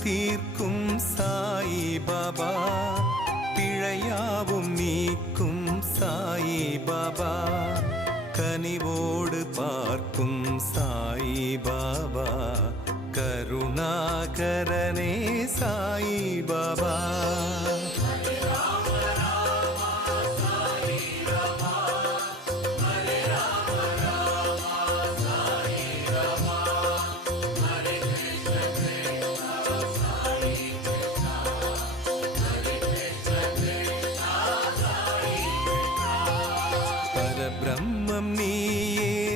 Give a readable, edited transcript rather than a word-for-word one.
தீர்க்கும் சாயி பாபா, பிழையாவும் நீக்கும் சாயி பாபா, கனிவோடு பார்க்கும் சாயி பாபா, கருணாகரனே சாயி பாபா.